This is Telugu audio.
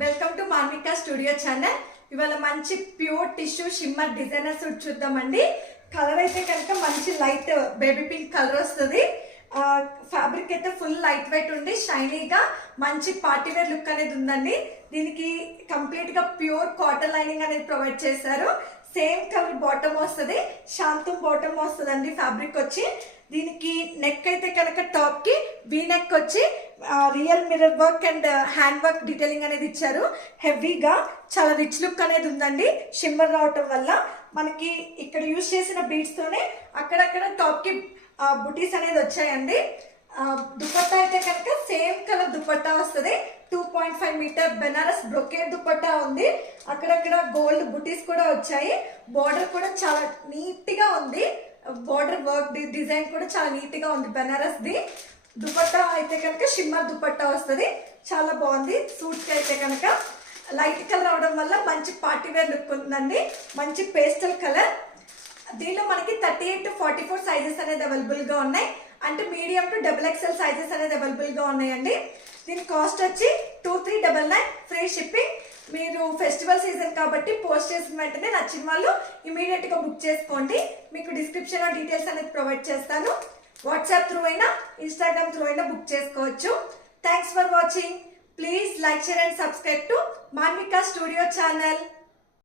Welcome to Manvika studio channel. ఇవాళ మంచి pure tissue shimmer designer suit చూద్దామండి. కలర్ అయితే కనుక మంచి లైట్ బేబీ పింక్ కలర్ వస్తుంది. ఫ్యాబ్రిక్ అయితే ఫుల్ లైట్ వెయిట్ ఉండి షైనీగా మంచి పార్టీ వేర్ లుక్ అనేది ఉందండి. దీనికి కంప్లీట్ గా ప్యూర్ కాటన్ లైనింగ్ అనేది ప్రొవైడ్ చేశారు. సేమ్ కలర్ బాటమ్ వస్తుంది, శాంతం బాటమ్ వస్తుందండి. ఫ్యాబ్రిక్ వచ్చి దీనికి నెక్ అయితే కనుక టాప్ కి వీ నెక్ వచ్చి real mirror work and hand work detailing అనేది ఇచ్చారు. హెవీగా చాలా రిచ్ లుక్ అనేది ఉందండి. షిమ్మర్ రావటం వల్ల మనకి ఇక్కడ యూజ్ చేసిన బీడ్స్ తోనే అక్కడక్కడ టాప్ కి బుటీస్ అనేది వచ్చాయండి. దుపట్టా అయితే కనుక సేమ్ కలర్ దుపట్టా వస్తుంది. 2.5 మీటర్ బెనారస్ బ్రొకేట్ దుపట్టా ఉంది. అక్కడక్కడ గోల్డ్ బుటీస్ కూడా వచ్చాయి. బోర్డర్ కూడా చాలా నీట్ గా ఉంది. బోర్డర్ వర్క్ డిజైన్ కూడా చాలా నీట్ గా ఉంది. బెనారస్ ది దుపట్టా అయితే కనుక షిమ్మర్ దుపట్టా వస్తుంది. చాలా బాగుంది. సూట్ కి అయితే కనుక లైట్ కలర్ అవడం వల్ల మంచి పార్టీ వేర్ లుక్ ఉందండి. మంచి పేస్టల్ కలర్. దీనిలో మనకి 38 to 44 సైజెస్ అనేది అవైలబుల్ గా ఉన్నాయి. అంటే మీడియం టు XXL సైజెస్ అనేది అవైలబుల్ గా ఉన్నాయండి. దీని కాస్ట్ వచ్చి 2399 ఫ్రీ షిప్పింగ్. మీరు ఫెస్టివల్ సీజన్ కాబట్టి పోస్ట్ చేసిన వెంటనే నచ్చిన వాళ్ళు ఇమీడియట్ గా బుక్ చేసుకోండి. మీకు డిస్క్రిప్షన్ లో డీటెయిల్స్ అనేది ప్రొవైడ్ చేస్తాను. వాట్సాప్ త్రూ అయినా ఇన్స్టాగ్రామ్ త్రూ అయినా బుక్ చేసుకోవచ్చు. Thanks for watching. Please like, share and subscribe to Manvika studio channel.